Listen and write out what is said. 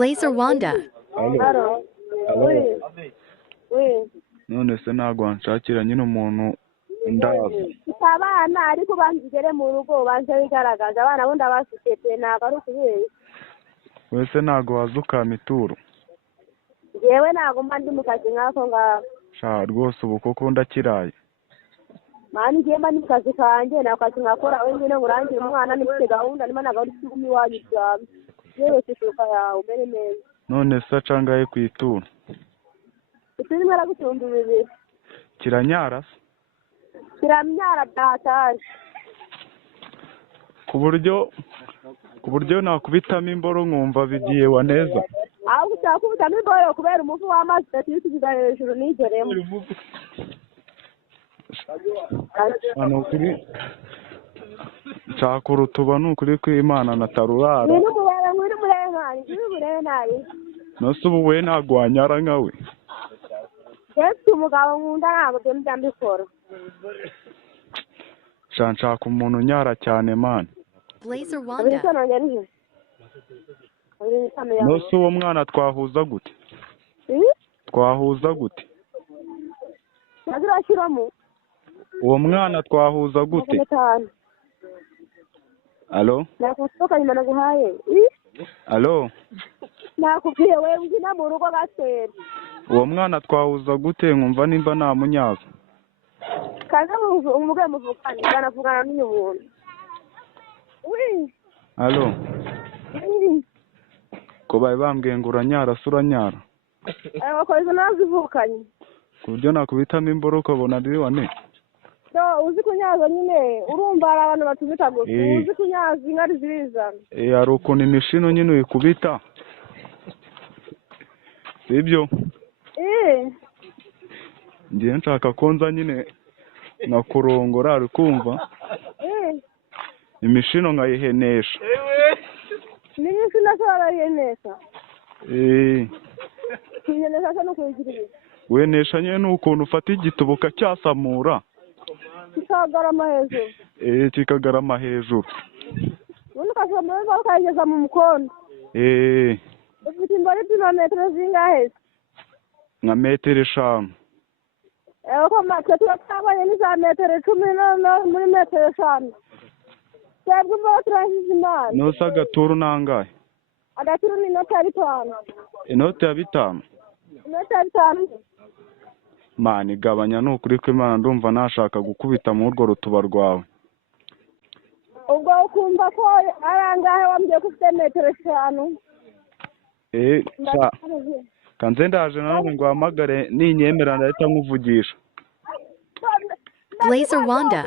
Blazer Wanda. Alo, Alo. alo. Oui. Oui. None se ntabwo wanshakira nyine umuntu ndazi. Abana ariko banzigere mu rugo banze bigaragaza abana bo ndabafite pe ntabwo ari ukubera. Wese ntabwo waza ukamituro. Yewe ntabwo mba ndi mu kazi nk'ako ngaho. Sha rwose ubu koko ndakiraye. Mani ngiye mba ndi mu kazi kanjye nta kazi nkakora wenyine ngo urangire umwana nifite gahunda niba ntabwo ari kuguma iwanyu cyane. Yewe shishuka yawe umere neza. None se acangaye ku ituro. Turimo aragutunga bibiri. Kiranyara se? Kiramyara byataje. ku buryo nakubitamo imboro nkumva bigiye wa neza. Ahubwo ushaka kubitamo imboro kubera umuvu w'amazi utatuyikiza hejuru n'igeremo. Hano kuri nshaka urutuba ni ukuri kw'Imana na tarurara. Ngwino umurebe ntari. Nose ubu we ntabwo wanyara nka we. Ese umugabo nkunda ntabwo byo njya mbikora. Sha nshaka umuntu unyara cyane man. Blazer Wanda. Nose uwo mwana twahuza gute? Twahuza gute? Nazirashiramo. Uwo mwana twahuza gute? Alo? Nakusoka nyuma naguhaye. Alo? Nakubwiye wewe ngina mu rugo gatera. Uwo mwana twahuza gute nkumva nimba nta munyazo? Kaza umuge muvukanye banavugana n'uyu muntu. Alo? Ko bari bambwiye ngo uranyara se uranyara? Abakozi nazivukanye. Ku buryo nakubitamo imboro ukabona ari wane? Do uzi kunyaza nyine urumva ari abantu batubita gusa uzi kunyaza inkari zibizana. Hari ukuntu imishino nyine uyikubita. Sibyo? Ngiye nshaka konza nyine nakurongora ari kumva. Imishino nkayihenesha. Nini sinashobora yihenesha. Yihenesha se no kuyigirira. Wenesha nyine n'ukuntu ufata igitubo ukacyasamura. Kikagarama hejuru. Kikagarama hejuru. Ubundi ukashobora ukayigeza mu mukondo. Ufite imboro ipima metero zingahe? Nka metero 5. Uko matwe tuba twabanye ni za metero 10 no muri metero 5. Twebwe uba turashyize imana. Nose agaturu nangahe? Agaturu ni inoti ya 5. Inoti ya 5? Inoti ya 5. Mani gabanya ni ukuri kw'Imana ndumva nashaka gukubita mu urwo rutuba rwawe. Ubwo ukumva ko arangahe wambwiye ko ufite metero 5. Kanze ndaje nanone ngo uhamagare ninyemera ndahita nkuvugisha. Blazer Wanda.